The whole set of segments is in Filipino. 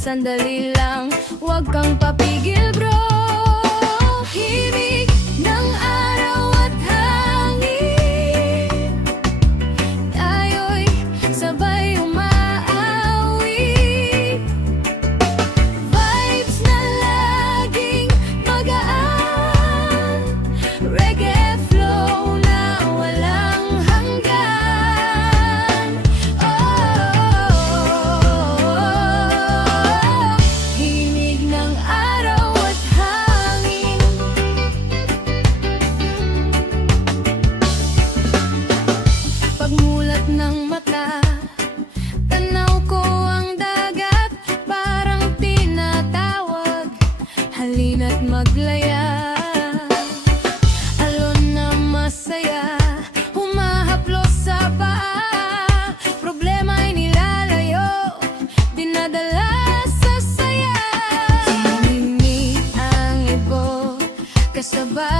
sandali lang Huwag kang papigil bro. maglaya. Alon na masaya Humahaplos sa paa. Problema ay nilalayo Dinadala sa saya. Tinimi ang ibo Kasabay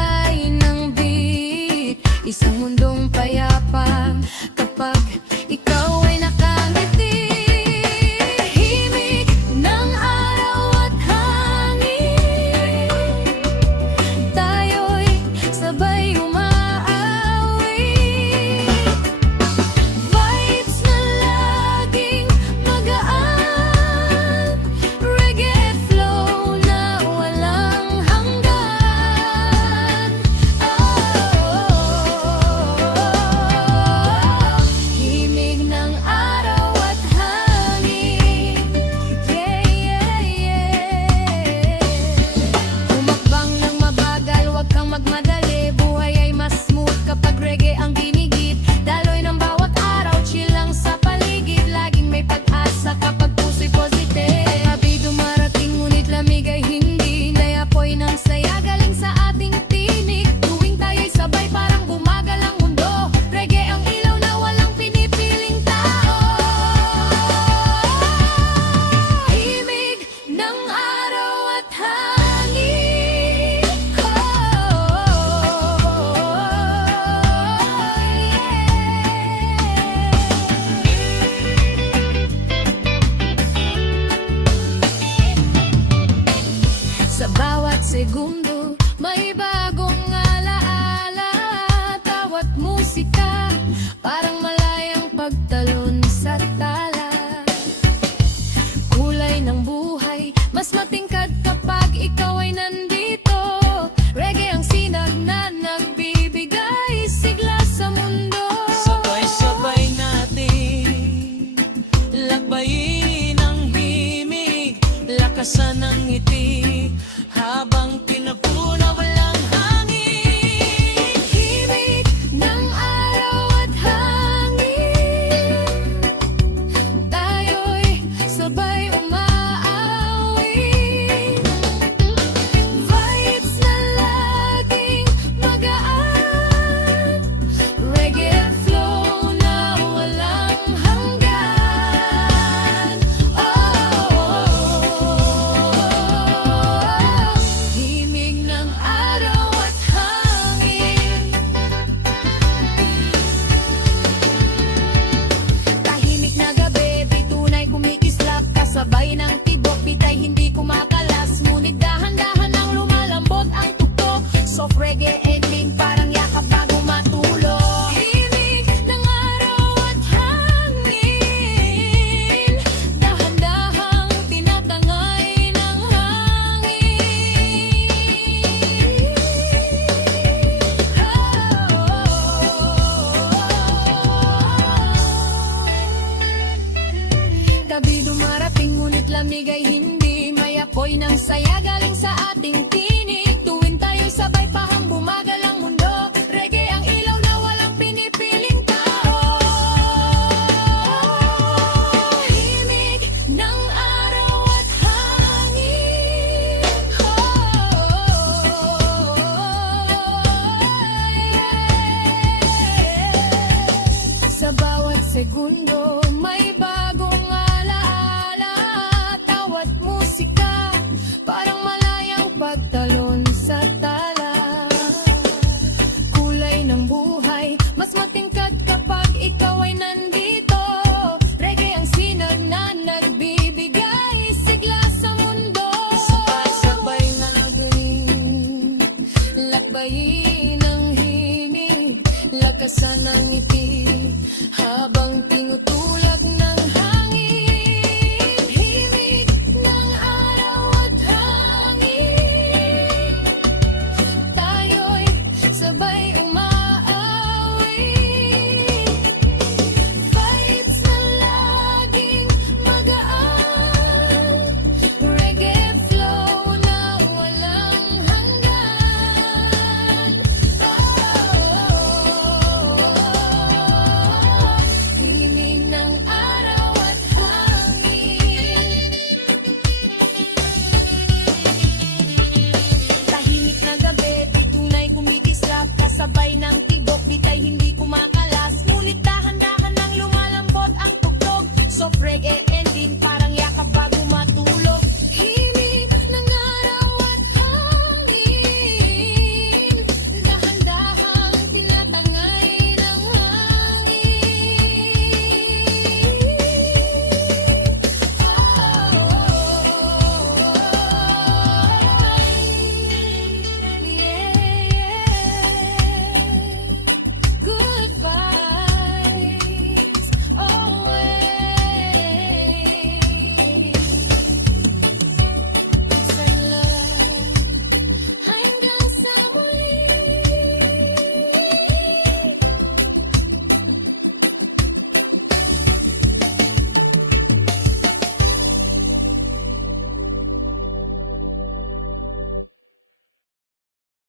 ka sanang ngiti. apoy ng saya galing sa ating tinig. Tuwin tayo sabay pahang bumagal ang mundo Reggae ang ilaw na walang pinipiling tao. Himig ng araw at hangin. Oh, oh, oh, oh. Sa bawat segundo ngiti Habang tinutulak